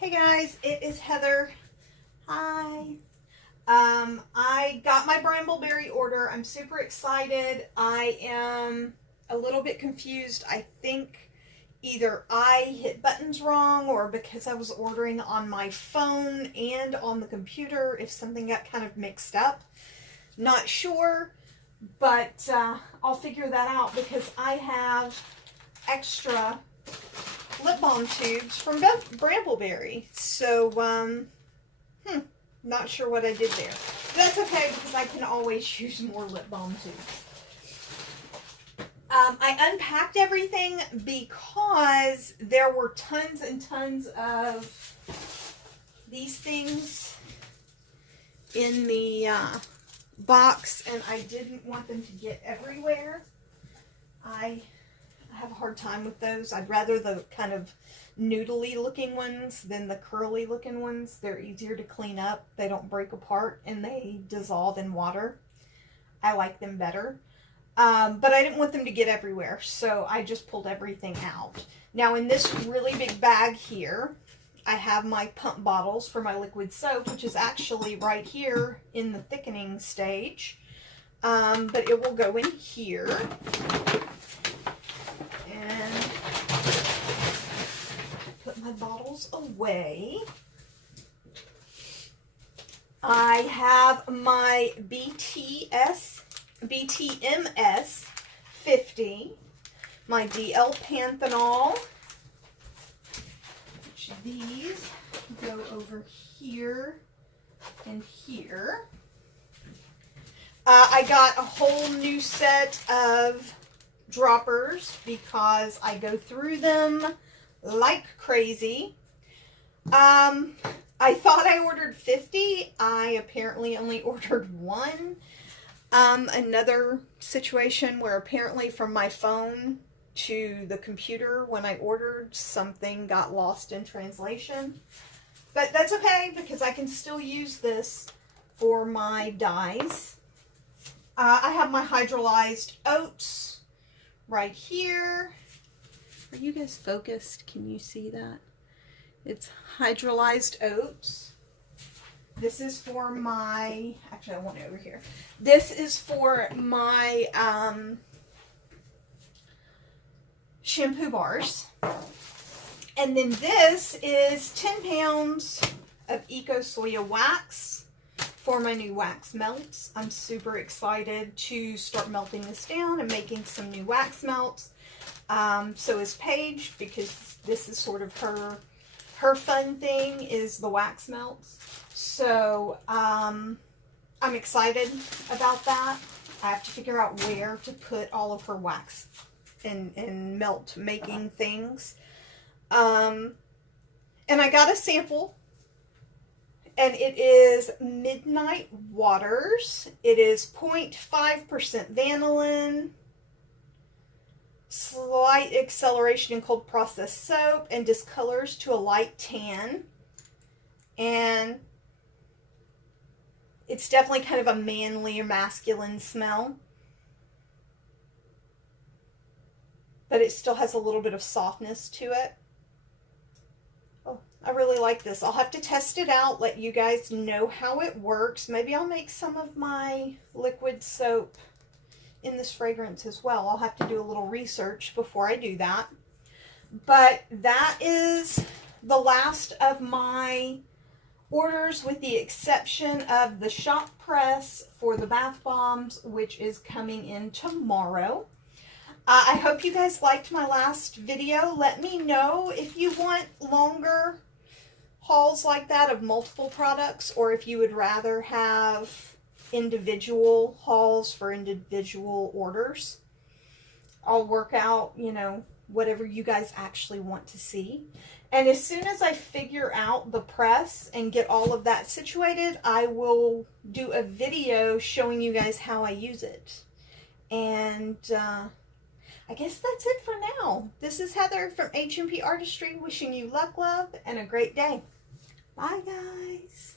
Hey guys, it is Heather. Hi. I got my Bramble Berry order. I'm super excited. I am a little bit confused. I think either I hit buttons wrong or because I was ordering on my phone and on the computer, if something got kind of mixed up. Not sure, but I'll figure that out because I have extra lip balm tubes from Bramble Berry. So, not sure what I did there. But that's okay because I can always use more lip balm tubes. I unpacked everything because there were tons and tons of these things in the box, and I didn't want them to get everywhere. I have a hard time with those. I'd rather the kind of noodly looking ones than the curly looking ones. They're easier to clean up. They don't break apart and they dissolve in water. I like them better. But I didn't want them to get everywhere, so I just pulled everything out. Now in this really big bag here, I have my pump bottles for my liquid soap, which is actually right here in the thickening stage. But it will go in here. And put my bottles away. I have my BTMS 50, my DL Panthenol, which these go over here and here. I got a whole new set of droppers because I go through them like crazy. I thought I ordered 50. I apparently only ordered one. Another situation where apparently from my phone to the computer when I ordered, something got lost in translation. But that's okay because I can still use this for my dyes. I have my hydrolyzed oats right here. Are you guys focused? Can you see that? It's hydrolyzed oats. This is for my, actually I want it over here. This is for my shampoo bars. And then this is 10 pounds of Eco Soya wax for my new wax melts. I'm super excited to start melting this down and making some new wax melts. So is Paige, because this is sort of her fun thing is the wax melts. So I'm excited about that. I have to figure out where to put all of her wax and melt making things. And I got a sample. And it is Midnight Waters. It is 0.5% vanillin, slight acceleration in cold processed soap, and discolors to a light tan. And it's definitely kind of a manly or masculine smell. But it still has a little bit of softness to it. I really like this. I'll have to test it out, let you guys know how it works. Maybe I'll make some of my liquid soap in this fragrance as well. I'll have to do a little research before I do that. But that is the last of my orders with the exception of the shop press for the bath bombs, which is coming in tomorrow. I hope you guys liked my last video. Let me know if you want longer hauls like that of multiple products, or if you would rather have individual hauls for individual orders. I'll work out, whatever you guys actually want to see. And as soon as I figure out the press and get all of that situated, I will do a video showing you guys how I use it. And I guess that's it for now. This is Heather from H&P Artistry wishing you luck, love, and a great day. Bye, guys.